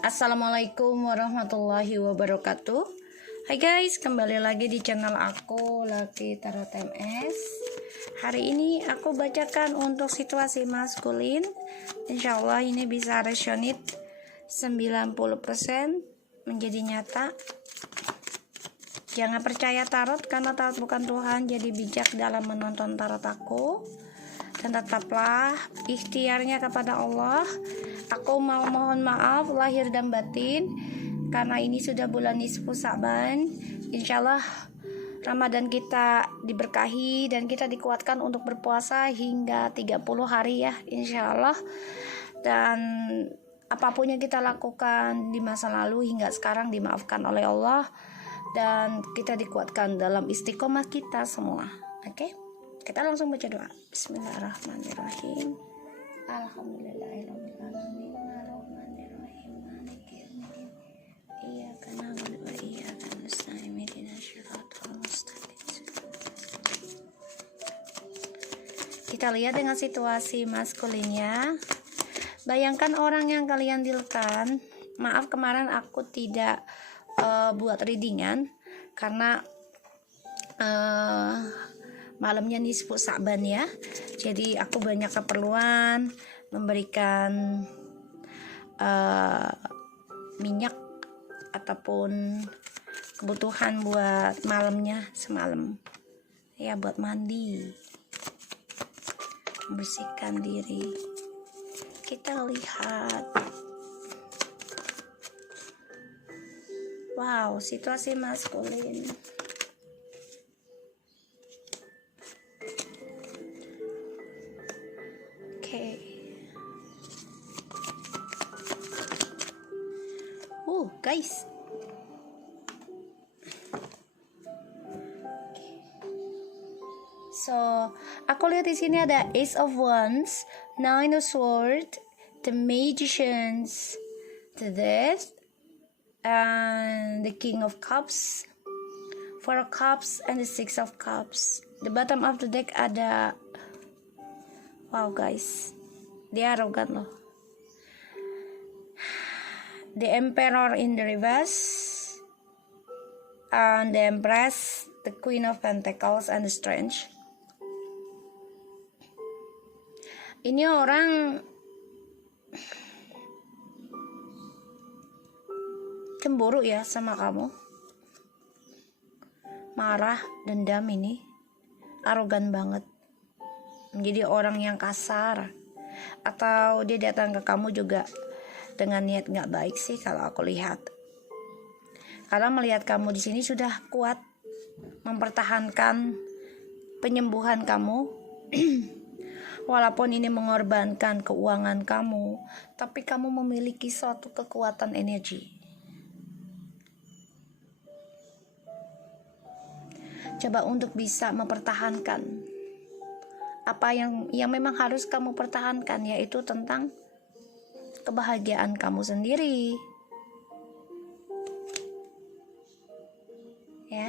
Assalamualaikum warahmatullahi wabarakatuh. Hai guys, kembali lagi di channel aku Lucky Tarot MS. Hari ini aku bacakan untuk situasi maskulin. Insya Allah ini bisa resonate 90% menjadi nyata. Jangan percaya tarot karena tarot bukan Tuhan, jadi bijak dalam menonton tarot aku. Dan tetaplah ikhtiarnya kepada Allah. Aku mau mohon maaf lahir dan batin karena ini sudah bulan nisfu Sa'ban. Insyaallah Ramadan kita diberkahi dan kita dikuatkan untuk berpuasa hingga 30 hari ya, insyaallah. Dan apapun yang kita lakukan di masa lalu hingga sekarang dimaafkan oleh Allah, dan kita dikuatkan dalam istiqomah kita semua. Oke? Kita langsung baca doa. Bismillahirrahmanirrahim. Alhamdulillahirabbil alamin. Arrahmanirrahim. Maliki yaumiddin. Iyyaka na'budu wa iyyaka nasta'in. Ihdinas siratal mustaqim. Kita lihat dengan situasi maskulinnya. Bayangkan orang yang kalian dealkan. Maaf kemarin aku tidak buat readingan karena malamnya nisfu Sa'ban ya, jadi aku banyak keperluan memberikan minyak ataupun kebutuhan buat malamnya semalam ya, buat mandi, membersihkan diri. Kita lihat, wow, situasi maskulin. Guys, so aku lihat di sini ada Ace of Wands, Nine of Swords, the Magicians, the Death, and the King of Cups, Four of Cups, and the Six of Cups. The bottom of the deck ada, wow guys, dia arogan loh. The Emperor in the reverse, and the Empress, the Queen of Pentacles, and the Strange. Ini orang cemburu ya sama kamu, marah, dendam, ini arogan banget, menjadi orang yang kasar, atau dia datang ke kamu juga dengan niat nggak baik sih kalau aku lihat. Karena melihat kamu di sini sudah kuat mempertahankan penyembuhan kamu, walaupun ini mengorbankan keuangan kamu, tapi kamu memiliki suatu kekuatan energi. Coba untuk bisa mempertahankan apa yang memang harus kamu pertahankan, yaitu tentang kebahagiaan kamu sendiri ya,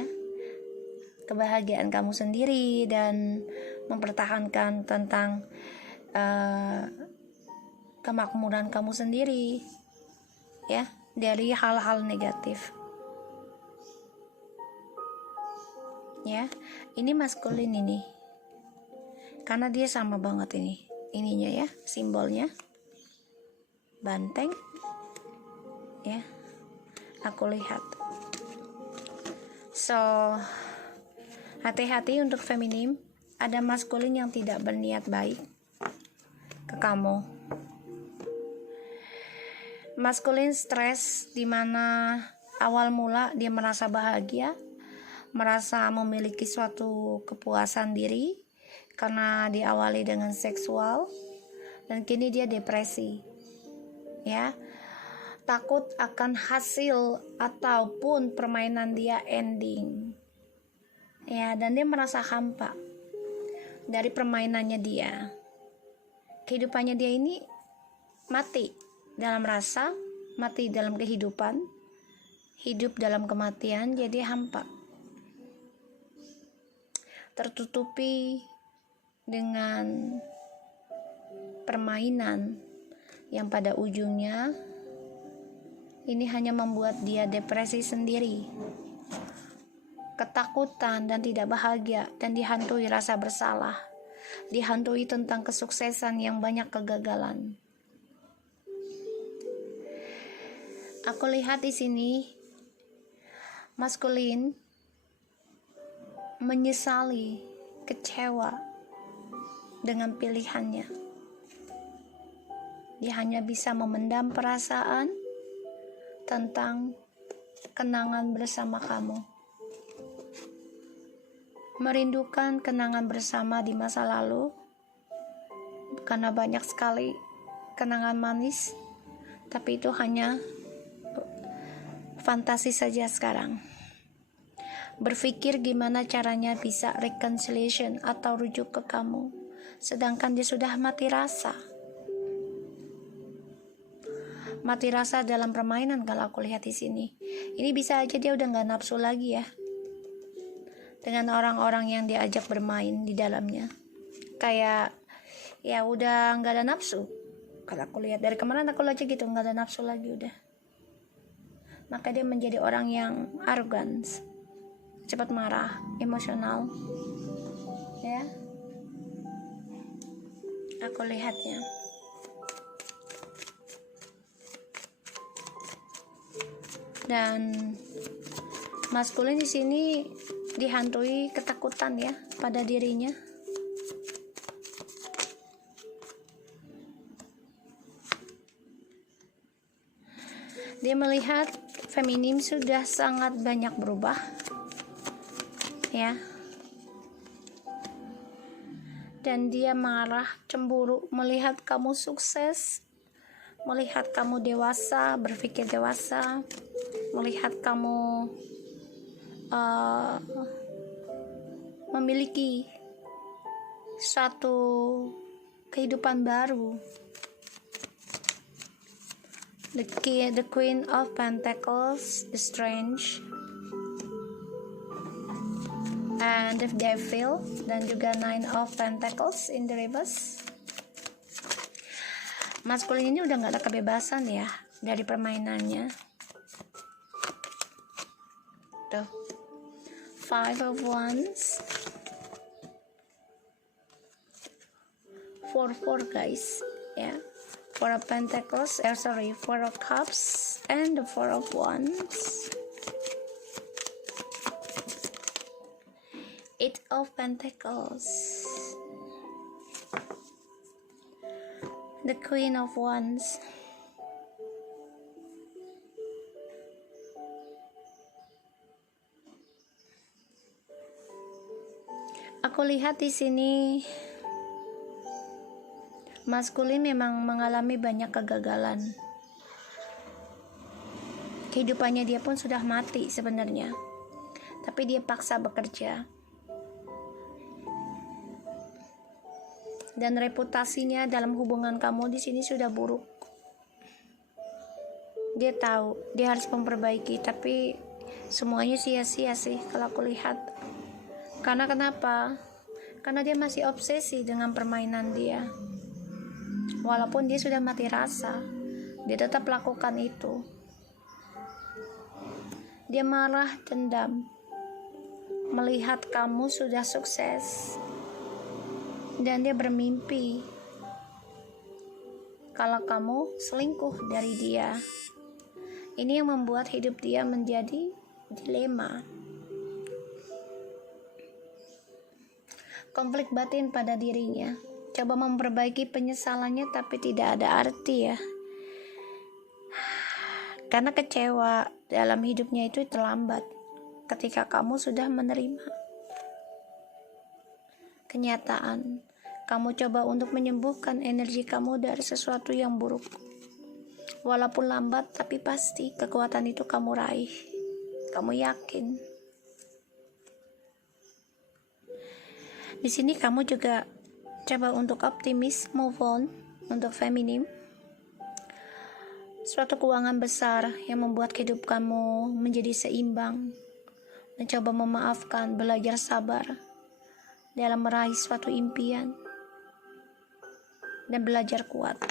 kebahagiaan kamu sendiri, dan mempertahankan tentang kemakmuran kamu sendiri ya, dari hal-hal negatif ya. Ini maskulin ini karena dia sama banget ininya ya, simbolnya banteng ya, aku lihat. So hati-hati untuk feminim, ada maskulin yang tidak berniat baik ke kamu. Maskulin stres, dimana awal mula dia merasa bahagia, merasa memiliki suatu kepuasan diri karena diawali dengan seksual, dan kini dia depresi ya, takut akan hasil ataupun permainan dia ending ya, dan dia merasa hampa dari permainannya dia. Kehidupannya dia ini mati dalam rasa, mati dalam kehidupan, hidup dalam kematian, jadi hampa, tertutupi dengan permainan yang pada ujungnya Ini hanya membuat dia depresi sendiri, ketakutan dan tidak bahagia, dan dihantui rasa bersalah, dihantui tentang kesuksesan yang banyak kegagalan. Aku lihat di sini maskulin menyesali, kecewa dengan pilihannya. Dia hanya bisa memendam perasaan tentang kenangan bersama kamu, merindukan kenangan bersama di masa lalu, karena banyak sekali kenangan manis, tapi itu hanya fantasi saja sekarang. Berpikir gimana caranya bisa reconciliation atau rujuk ke kamu, sedangkan dia sudah mati rasa dalam permainan. Kalau aku lihat di sini, ini bisa aja dia udah nggak nafsu lagi ya dengan orang-orang yang diajak bermain di dalamnya. Kayak ya udah nggak ada nafsu. Kalau aku lihat dari kemarin aku aja gitu, nggak ada nafsu lagi udah. Maka dia menjadi orang yang arogan, cepat marah, emosional. Ya, aku lihatnya. Dan maskulin di sini dihantui ketakutan ya pada dirinya. Dia melihat feminim sudah sangat banyak berubah ya, dan dia marah, cemburu melihat kamu sukses, melihat kamu dewasa, berpikir dewasa, melihat kamu memiliki suatu kehidupan baru. The Queen of Pentacles, the Strange, and the Devil, dan juga Nine of Pentacles in the reverse. Maskulin ini udah gak ada kebebasan ya dari permainannya. Tuh, Five of Wands, 4 guys ya. Four of Pentacles, Four of Cups, and the Four of Wands. Eight of Pentacles, the Queen of Wands, aku lihat di sini maskulin memang mengalami banyak kegagalan. Kehidupannya dia pun sudah mati sebenarnya, tapi dia paksa bekerja. Dan reputasinya dalam hubungan kamu di sini sudah buruk. Dia tahu dia harus memperbaiki, tapi semuanya sia-sia sih kalau aku lihat. Karena kenapa? Karena dia masih obsesi dengan permainan dia. Walaupun dia sudah mati rasa, dia tetap lakukan itu. Dia marah, dendam, melihat kamu sudah sukses, dan dia bermimpi kalau kamu selingkuh dari dia. Ini yang membuat hidup dia menjadi dilema. Konflik batin pada dirinya. Coba memperbaiki penyesalannya, tapi tidak ada arti ya. Karena kecewa dalam hidupnya itu terlambat ketika kamu sudah menerima kenyataan. Kamu coba untuk menyembuhkan energi kamu dari sesuatu yang buruk. Walaupun lambat, tapi pasti kekuatan itu kamu raih. Kamu yakin. Di sini kamu juga coba untuk optimis, move on untuk feminim. Suatu keuangan besar yang membuat hidup kamu menjadi seimbang. Mencoba memaafkan, belajar sabar dalam meraih suatu impian, dan belajar kuat.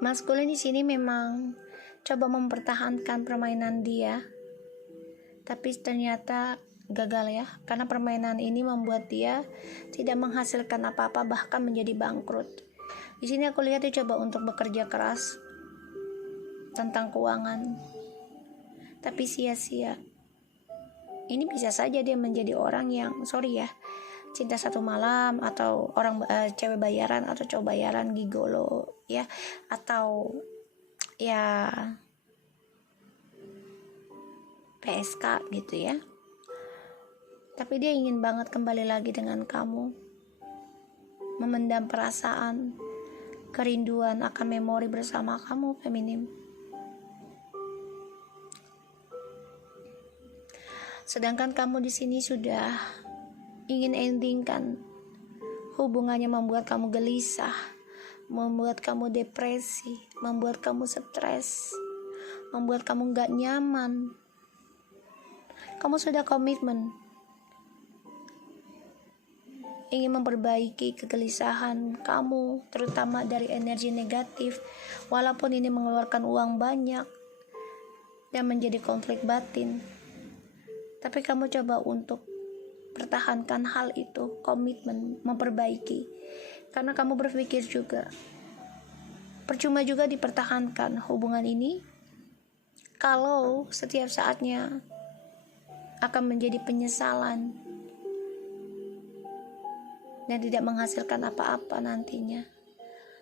Maskulin di sini memang coba mempertahankan permainan dia, tapi ternyata gagal ya, karena permainan ini membuat dia tidak menghasilkan apa-apa, bahkan menjadi bangkrut. Di sini aku lihat dia coba untuk bekerja keras tentang keuangan, tapi sia-sia. Ini bisa saja dia menjadi orang yang, sorry ya, cinta satu malam, atau orang cewek bayaran atau cowok bayaran, gigolo ya, atau ya PSK gitu ya. Tapi dia ingin banget kembali lagi dengan kamu, memendam perasaan, kerinduan akan memori bersama kamu, feminim. Sedangkan kamu di sini sudah ingin endingkan hubungannya, membuat kamu gelisah, membuat kamu depresi, membuat kamu stres, membuat kamu gak nyaman. Kamu sudah komitmen ingin memperbaiki kegelisahan kamu, terutama dari energi negatif, walaupun ini mengeluarkan uang banyak dan menjadi konflik batin. Tapi kamu coba untuk pertahankan hal itu, komitmen memperbaiki, karena kamu berpikir juga percuma juga dipertahankan hubungan ini kalau setiap saatnya akan menjadi penyesalan dan tidak menghasilkan apa-apa nantinya.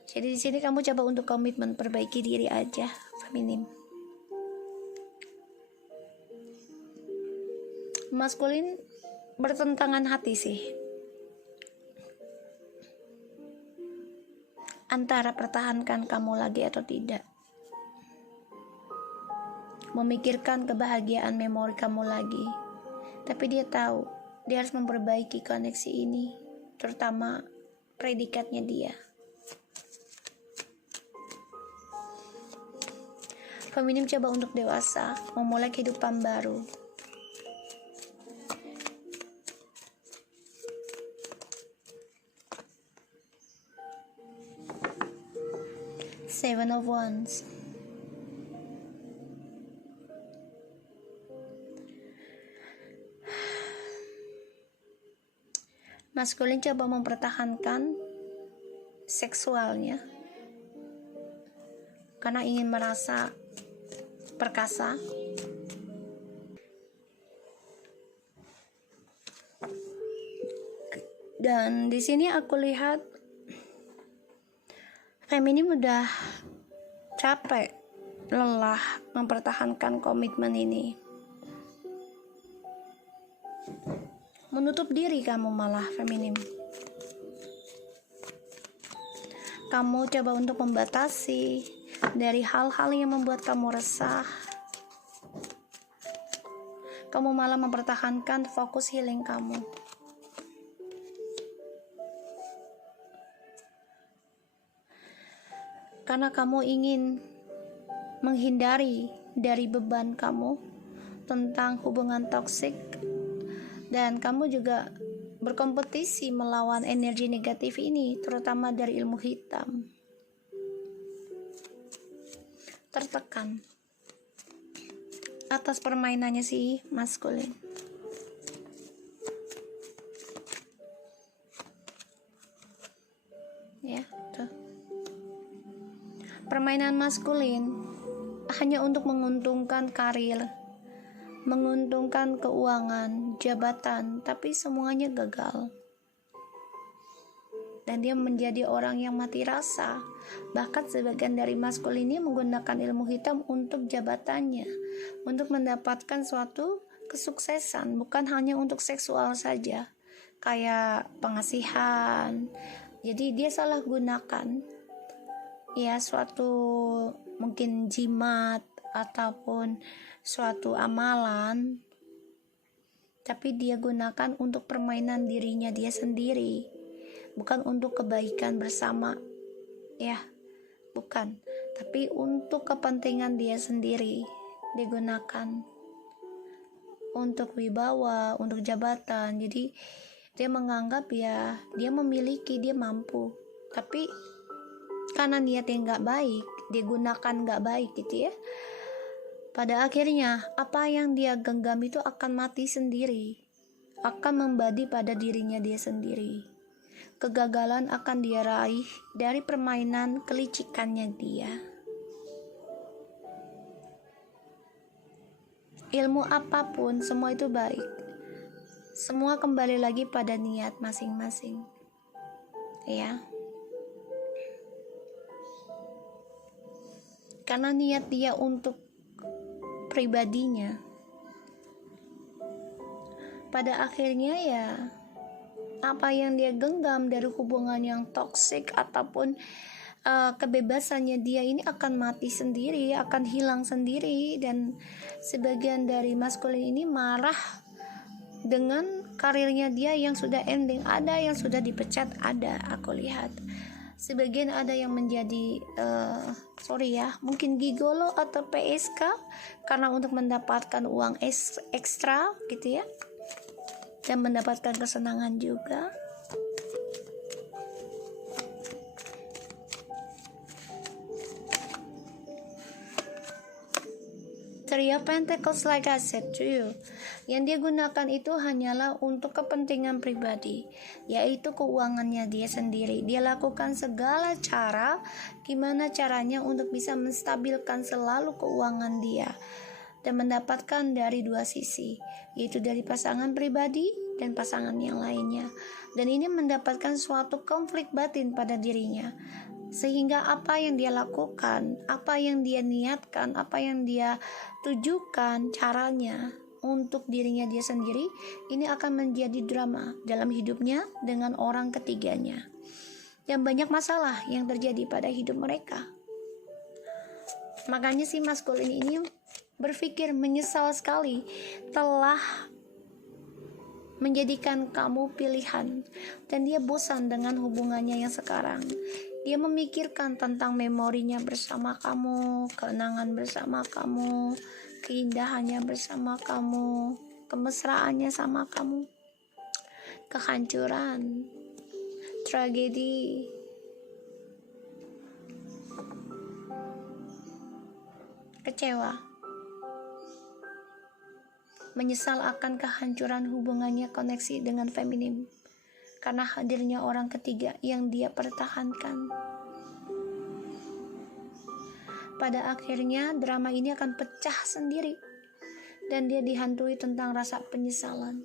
Jadi di sini kamu coba untuk komitmen, perbaiki diri aja, feminim. Maskulin bertentangan hati sih, antara pertahankan kamu lagi atau tidak, memikirkan kebahagiaan memori kamu lagi. Tapi dia tahu dia harus memperbaiki koneksi ini, terutama predikatnya dia. Feminim coba untuk dewasa, memulai kehidupan baru. Seven of Wands. Maskulin coba mempertahankan seksualnya karena ingin merasa perkasa. Dan di sini aku lihat feminim udah capek, lelah mempertahankan komitmen ini. Menutup diri kamu malah, feminim. Kamu coba untuk membatasi dari hal-hal yang membuat kamu resah. Kamu malah mempertahankan fokus healing kamu. Karena kamu ingin menghindari dari beban kamu tentang hubungan toksik, dan kamu juga berkompetisi melawan energi negatif ini, terutama dari ilmu hitam. Tertekan atas permainannya si maskulin. Ya, tuh. Permainan maskulin hanya untuk menguntungkan karir, menguntungkan keuangan, jabatan, tapi semuanya gagal. Dan dia menjadi orang yang mati rasa. Bahkan sebagian dari maskulin ini menggunakan ilmu hitam untuk jabatannya, untuk mendapatkan suatu kesuksesan, bukan hanya untuk seksual saja, kayak pengasihan. Jadi dia salah gunakan ya suatu mungkin jimat ataupun suatu amalan, tapi dia gunakan untuk permainan dirinya dia sendiri, bukan untuk kebaikan bersama ya, bukan, tapi untuk kepentingan dia sendiri digunakan, untuk wibawa, untuk jabatan. Jadi dia menganggap ya dia memiliki, dia mampu, tapi karena niat yang gak baik, dia gunakan gak baik gitu ya. Pada akhirnya apa yang dia genggam itu akan mati sendiri, akan membadi pada dirinya dia sendiri. Kegagalan akan dia raih dari permainan kelicikannya dia. Ilmu apapun semua itu baik, semua kembali lagi pada niat masing-masing, ya. Karena niat dia untuk pribadinya, pada akhirnya ya apa yang dia genggam dari hubungan yang toksik ataupun kebebasannya dia ini akan mati sendiri, akan hilang sendiri. Dan sebagian dari maskulin ini marah dengan karirnya dia yang sudah ending. Ada yang sudah dipecat, ada, aku lihat. Sebagian ada yang menjadi mungkin gigolo atau PSK karena untuk mendapatkan uang ekstra gitu ya, dan mendapatkan kesenangan juga. Three of Pentacles, like I said to you, yang dia gunakan itu hanyalah untuk kepentingan pribadi, yaitu keuangannya dia sendiri. Dia lakukan segala cara, gimana caranya untuk bisa menstabilkan selalu keuangan dia dan mendapatkan dari dua sisi, yaitu dari pasangan pribadi dan pasangan yang lainnya. Dan ini mendapatkan suatu konflik batin pada dirinya, sehingga apa yang dia lakukan, apa yang dia niatkan, apa yang dia tujukan caranya untuk dirinya dia sendiri, ini akan menjadi drama dalam hidupnya dengan orang ketiganya. Dan banyak masalah yang terjadi pada hidup mereka. Makanya si maskulin ini berpikir menyesal sekali telah menjadikan kamu pilihan, dan dia bosan dengan hubungannya yang sekarang. Dia memikirkan tentang memorinya bersama kamu, kenangan bersama kamu, keindahannya bersama kamu, kemesraannya sama kamu, kehancuran, tragedi. Kecewa, menyesal akan kehancuran hubungannya koneksi dengan feminim karena hadirnya orang ketiga yang dia pertahankan. Pada akhirnya drama ini akan pecah sendiri dan dia dihantui tentang rasa penyesalan.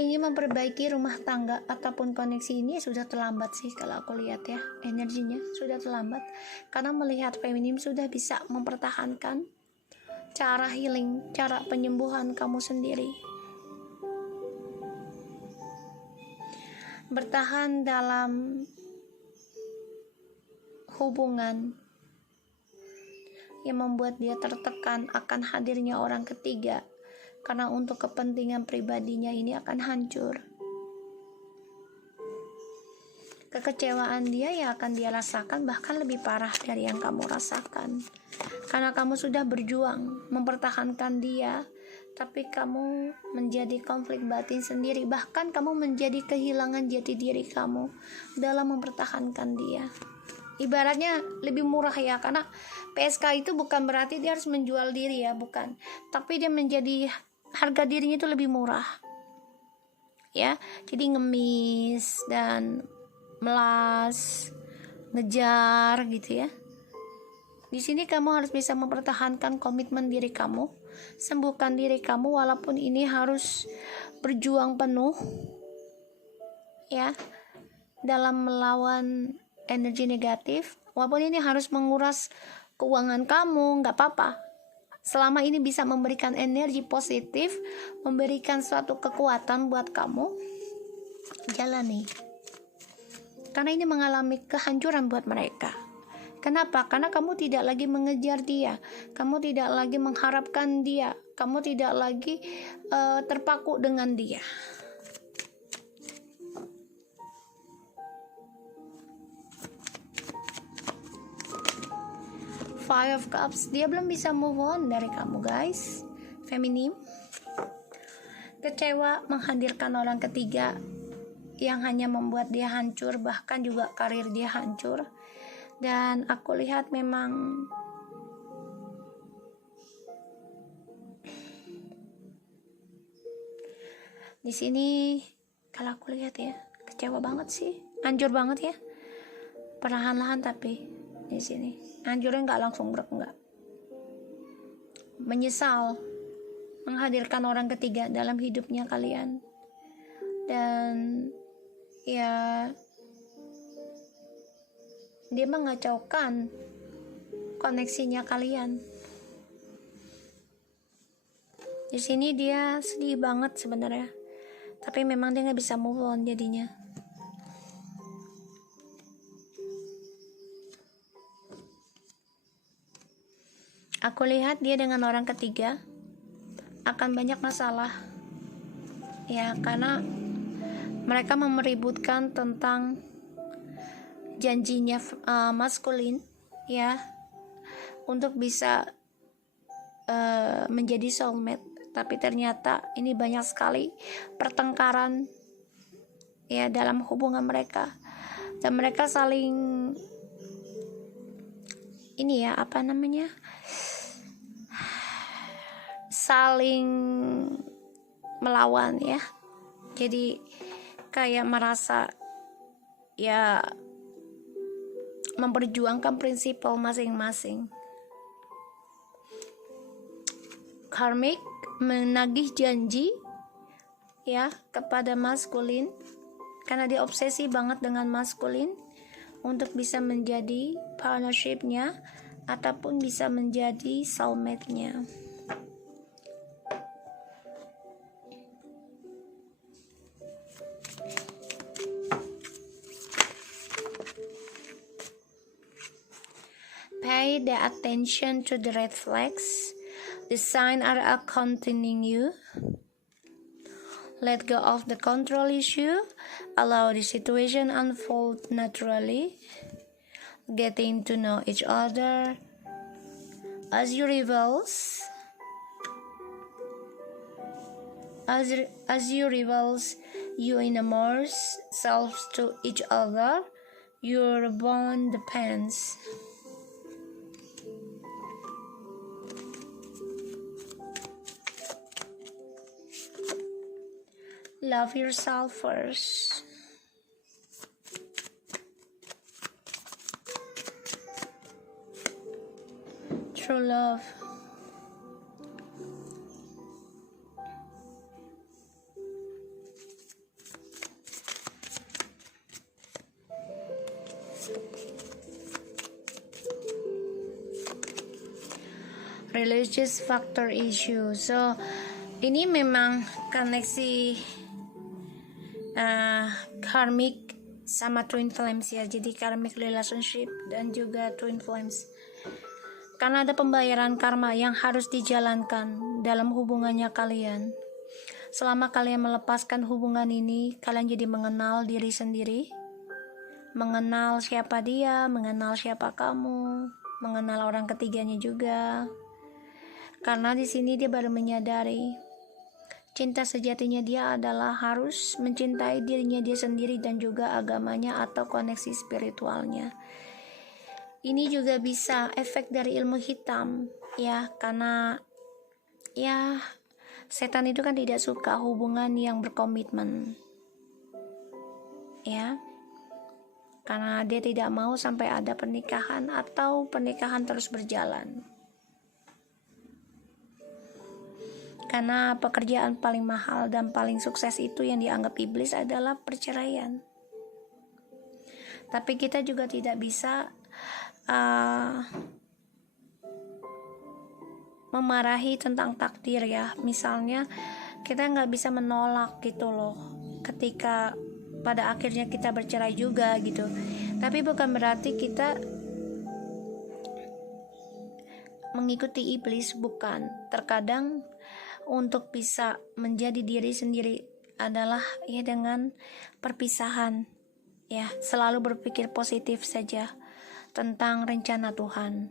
Ingin memperbaiki rumah tangga ataupun koneksi ini sudah terlambat sih kalau aku lihat ya, energinya sudah terlambat karena melihat feminim sudah bisa mempertahankan cara healing, cara penyembuhan kamu sendiri. Bertahan dalam hubungan yang membuat dia tertekan akan hadirnya orang ketiga, karena untuk kepentingan pribadinya ini akan hancur. Kekecewaan dia yang akan dia rasakan bahkan lebih parah dari yang kamu rasakan, karena kamu sudah berjuang mempertahankan dia, tapi kamu menjadi konflik batin sendiri. Bahkan kamu menjadi kehilangan jati diri kamu dalam mempertahankan dia. Ibaratnya lebih murah ya, karena PSK itu bukan berarti dia harus menjual diri ya, bukan, tapi dia menjadi harga dirinya itu lebih murah ya. Jadi ngemis dan melas, ngejar gitu ya. Di sini kamu harus bisa mempertahankan komitmen diri kamu, sembuhkan diri kamu walaupun ini harus berjuang penuh ya dalam melawan energi negatif. Walaupun ini harus menguras keuangan kamu, nggak apa-apa. Selama ini bisa memberikan energi positif, memberikan suatu kekuatan buat kamu, jalani. Karena ini mengalami kehancuran buat mereka. Kenapa? Karena kamu tidak lagi mengejar dia, kamu tidak lagi mengharapkan dia, kamu tidak lagi terpaku dengan dia. Five of Cups, dia belum bisa move on dari kamu guys, feminim. Kecewa menghadirkan orang ketiga yang hanya membuat dia hancur, bahkan juga karir dia hancur. Dan aku lihat memang di sini, kalau aku lihat ya, kecewa banget sih, hancur banget ya, perlahan-lahan. Tapi di sini hancurnya nggak langsung enggak, menyesal menghadirkan orang ketiga dalam hidupnya kalian. Dan ya, dia mengacaukan koneksinya kalian. Di sini dia sedih banget sebenarnya, tapi memang dia nggak bisa move on jadinya. Aku lihat dia dengan orang ketiga akan banyak masalah ya, karena mereka meributkan tentang janjinya maskulin ya, untuk bisa menjadi soulmate. Tapi ternyata ini banyak sekali pertengkaran ya dalam hubungan mereka, dan mereka saling ini ya, apa namanya, saling melawan ya. Jadi kayak merasa ya memperjuangkan prinsip masing-masing. Karmik menagih janji ya kepada maskulin, karena dia obsesi banget dengan maskulin untuk bisa menjadi partnership-nya ataupun bisa menjadi soulmate-nya. Pay the attention to the red flags. The signs are accompanying you. Let go of the control issue. Allow the situation unfold naturally. Getting to know each other. As you reveal you enamor selves to each other, your bond depends. Love yourself first. True love. Religious factor issue. So ini memang koneksi karmic sama twin flames ya. Jadi karmic relationship dan juga twin flames, karena ada pembayaran karma yang harus dijalankan dalam hubungannya kalian. Selama kalian melepaskan hubungan ini, kalian jadi mengenal diri sendiri, mengenal siapa dia, mengenal siapa kamu, mengenal orang ketiganya juga. Karena di sini dia baru menyadari cinta sejatinya dia adalah harus mencintai dirinya dia sendiri dan juga agamanya atau koneksi spiritualnya. Ini juga bisa efek dari ilmu hitam ya, karena ya setan itu kan tidak suka hubungan yang berkomitmen ya, karena dia tidak mau sampai ada pernikahan atau pernikahan terus berjalan. Karena pekerjaan paling mahal dan paling sukses itu yang dianggap iblis adalah perceraian. Tapi kita juga tidak bisa memarahi tentang takdir ya. Misalnya kita nggak bisa menolak gitu loh ketika pada akhirnya kita bercerai juga gitu. Tapi bukan berarti kita mengikuti iblis, bukan. Terkadang untuk bisa menjadi diri sendiri adalah ya dengan perpisahan ya. Selalu berpikir positif saja tentang rencana Tuhan,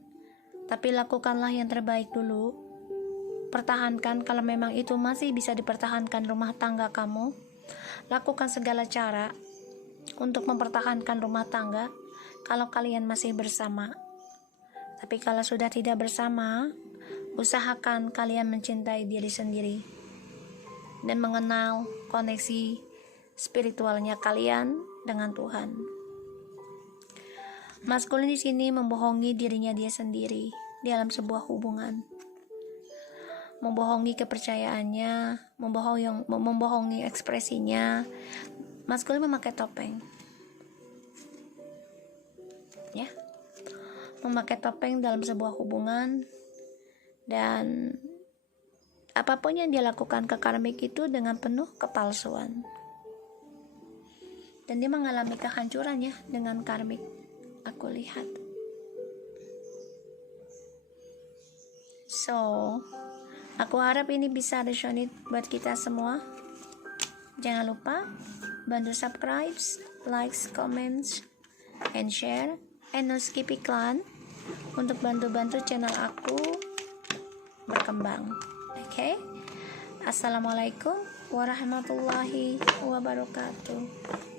tapi lakukanlah yang terbaik dulu. Pertahankan kalau memang itu masih bisa dipertahankan rumah tangga kamu, Lakukan segala cara untuk mempertahankan rumah tangga kalau kalian masih bersama. Tapi kalau sudah tidak bersama, usahakan kalian mencintai diri sendiri dan mengenal koneksi spiritualnya kalian dengan Tuhan. Maskulin di sini membohongi dirinya dia sendiri di dalam sebuah hubungan. Membohongi kepercayaannya, membohongi ekspresinya. Maskulin memakai topeng. Ya. Memakai topeng dalam sebuah hubungan, dan apapun yang dia lakukan ke karmik itu dengan penuh kepalsuan. Dan dia mengalami kehancuran ya dengan karmik. Aku lihat. So, aku harap ini bisa resonate buat kita semua. Jangan lupa bantu subscribe, likes, comments, and share, and no skip iklan untuk bantu-bantu channel aku berkembang. Oke? Assalamualaikum warahmatullahi wabarakatuh.